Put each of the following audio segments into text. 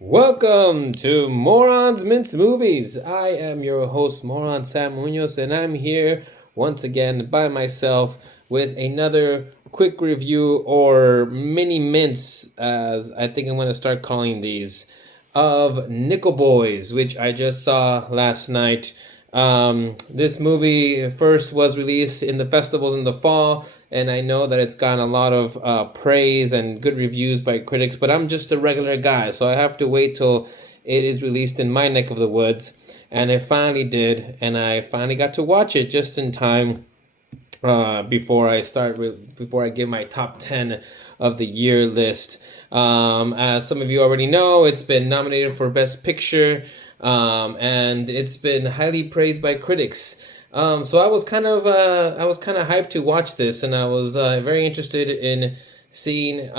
Welcome to Morons Mince Movies. I am your host, Moron Sam Munoz, and I'm here once again by myself with another quick review or mini mints, as I think I'm going to start calling these, of Nickel Boys, which I just saw last night. This movie first was released in the festivals in the fall, and I know that it's gotten a lot of praise and good reviews by critics, but I'm just a regular guy, so I have to wait till it is released in my neck of the woods. And it finally did, and I finally got to watch it just in time before I give my top 10 of the year list. As some of you already know, it's been nominated for Best Picture, and it's been highly praised by critics. So I was kind of hyped to watch this, and I was very interested in seeing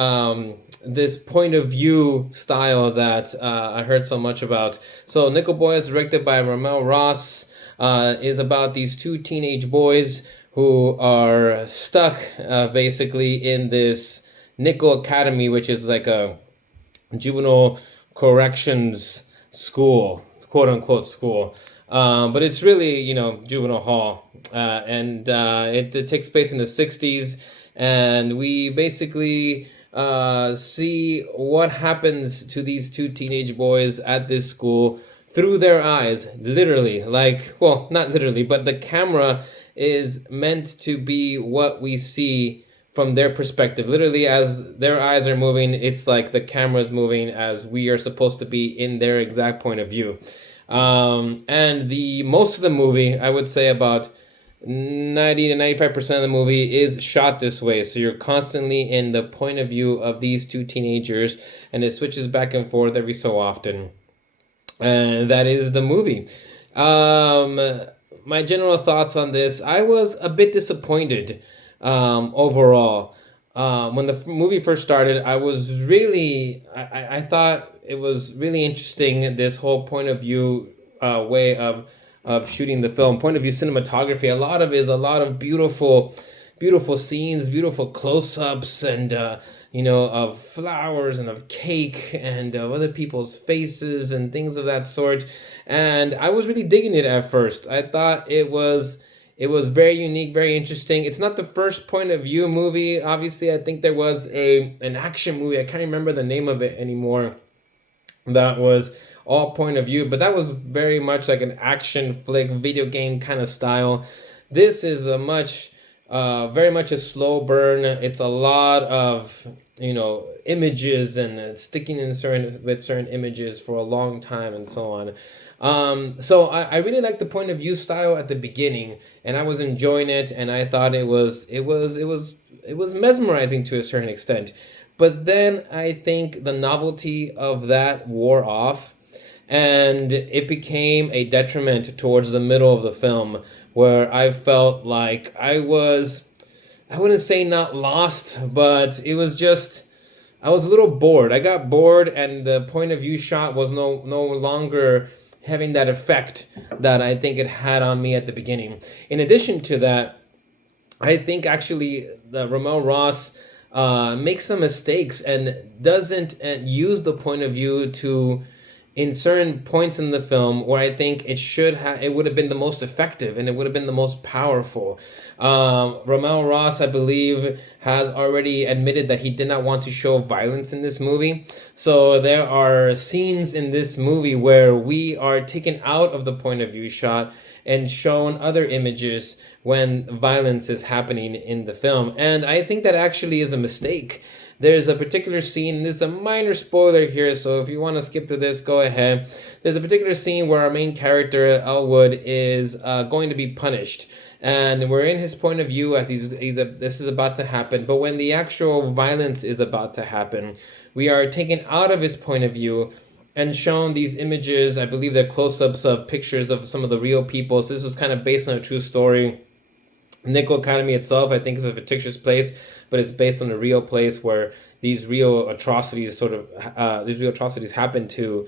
this point of view style that I heard so much about. So Nickel Boys, directed by Ramell Ross, is about these two teenage boys who are stuck basically in this Nickel Academy, which is like a juvenile corrections school, quote unquote school. But it's really, juvenile hall. It takes place in the 60s. And we basically see what happens to these two teenage boys at this school through their eyes, literally. Like, well, not literally, but the camera is meant to be what we see from their perspective. Literally, as their eyes are moving, it's like the camera's moving as we are supposed to be in their exact point of view. And the most of the movie, I would say about 90 to 95% of the movie is shot this way. So you're constantly in the point of view of these two teenagers, and it switches back and forth every so often. And that is the movie. My general thoughts on this, I was a bit disappointed overall. When the movie first started, I thought it was really interesting, this whole point of view way of shooting the film, point of view cinematography. A lot of beautiful scenes, beautiful close-ups, and of flowers and of cake and of other people's faces and things of that sort. And I was really digging it at first. I thought it was very unique, very interesting. It's not the first point of view movie. Obviously, I think there was an action movie. I can't remember the name of it anymore. That was all point of view, but that was very much like an action flick, video game kind of style. This is very much a slow burn. It's a lot of images and sticking in certain images for a long time and so on. So I really liked the point of view style at the beginning, and I was enjoying it, and I thought it was mesmerizing to a certain extent. But then I think the novelty of that wore off, and it became a detriment towards the middle of the film, where I felt like I wouldn't say not lost, but it was just, I was a little bored. I got bored, and the point of view shot was no longer having that effect that I think it had on me at the beginning. In addition to that, I think actually the Ramell Ross makes some mistakes and doesn't use the point of view to, in certain points in the film where I think it would have been the most effective and it would have been the most powerful. Ramell Ross, I believe, has already admitted that he did not want to show violence in this movie. So there are scenes in this movie where we are taken out of the point of view shot and shown other images when violence is happening in the film. And I think that actually is a mistake. There's a particular scene, this is a minor spoiler here, so if you want to skip to this, go ahead. There's a particular scene where our main character, Elwood, is going to be punished. And we're in his point of view as this is about to happen. But when the actual violence is about to happen, we are taken out of his point of view and shown these images. I believe they're close-ups of pictures of some of the real people. So this was kind of based on a true story. Nickel Academy itself, I think, is a fictitious place, but it's based on a real place where these real atrocities happen to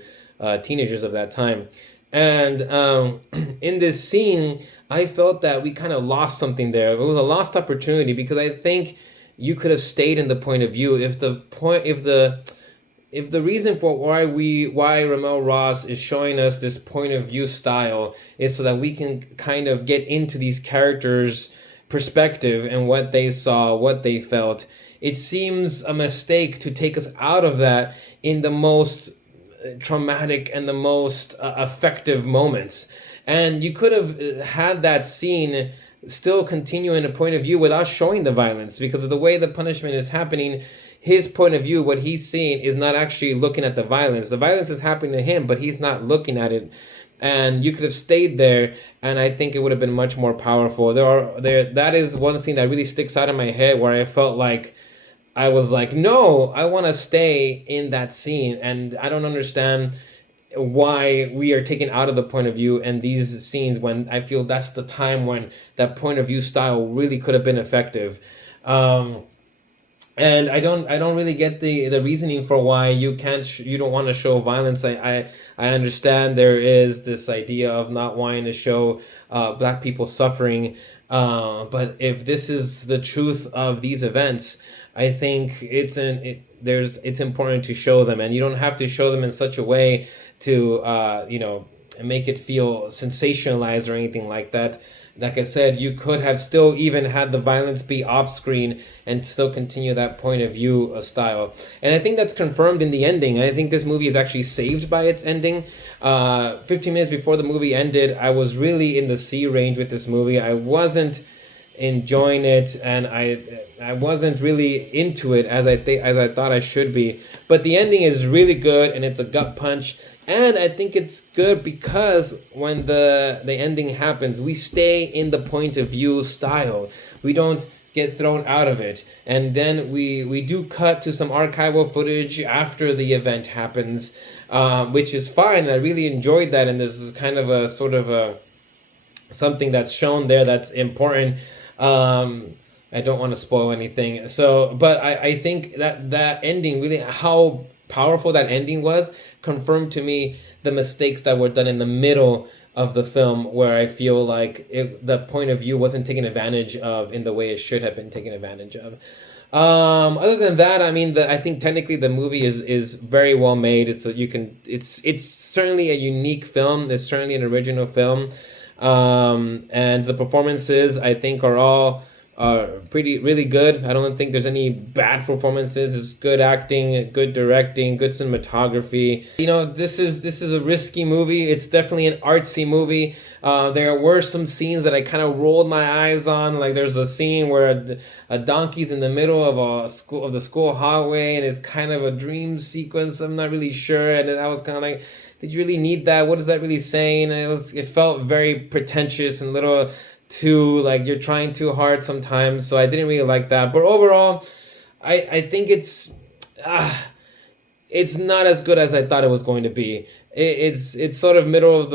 teenagers of that time. And in this scene, I felt that we kind of lost something there. It was a lost opportunity, because I think you could have stayed in the point of view if the if the reason for why Ramell Ross is showing us this point of view style is so that we can kind of get into these characters' perspective and what they saw, what they felt, it seems a mistake to take us out of that in the most traumatic and the most effective moments. And you could have had that scene still continue in a point of view without showing the violence, because of the way the punishment is happening. His point of view, what he's seeing, is not actually looking at the violence. The violence is happening to him, but he's not looking at it. And you could have stayed there, and I think it would have been much more powerful. That is one scene that really sticks out in my head, where I felt like I was like, no, I want to stay in that scene, and I don't understand why we are taken out of the point of view and these scenes, when I feel that's the time when that point of view style really could have been effective. And I don't really get the reasoning for why you don't want to show violence. I understand there is this idea of not wanting to show black people suffering, but if this is the truth of these events, I think it's important to show them, and you don't have to show them in such a way to make it feel sensationalized or anything like that. Like I said, you could have still even had the violence be off screen and still continue that point of view style. And I think that's confirmed in the ending. I think this movie is actually saved by its ending. 15 minutes before the movie ended, I was really in the C range with this movie. I wasn't enjoying it, and I wasn't really into it as I thought I should be. But the ending is really good, and it's a gut punch. And I think it's good because when the ending happens, we stay in the point of view style. We don't get thrown out of it. And then we do cut to some archival footage after the event happens, which is fine. I really enjoyed that. And there's this kind of a sort of a something that's shown there that's important. I don't want to spoil anything. So, but I think that ending, really how powerful that ending was, confirmed to me the mistakes that were done in the middle of the film, where I feel like the point of view wasn't taken advantage of in the way it should have been taken advantage of. Other than that, I mean, I think technically the movie is very well made. It's certainly a unique film. It's certainly an original film. And the performances, I think, are all really good. I don't think there's any bad performances. It's good acting, good directing, good cinematography. This is a risky movie. It's definitely an artsy movie. There were some scenes that I kind of rolled my eyes on. Like there's a scene where a donkey's in the middle of the school hallway, and it's kind of a dream sequence. I'm not really sure, and I was kind of like, did you really need that? What is that really saying? It felt very pretentious and little too, like, you're trying too hard sometimes. So I didn't really like that. But overall, I think it's not as good as I thought it was going to be. It's sort of middle of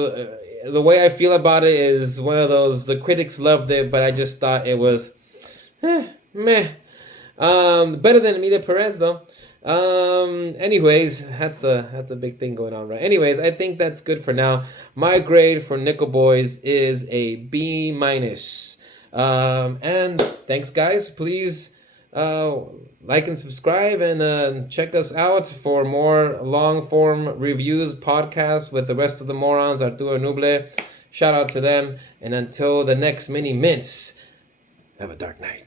the way I feel about it is one of those, the critics loved it, but I just thought it was meh. Better than Emilia Perez though. Anyways, that's a big thing going on, right? Anyways, I think that's good for now. My grade for Nickel Boys is a B minus. And thanks, guys. Please like and subscribe, and check us out for more long form reviews, podcasts with the rest of the morons, Arturo Nuble. Shout out to them. And until the next mini Mince, have a dark night.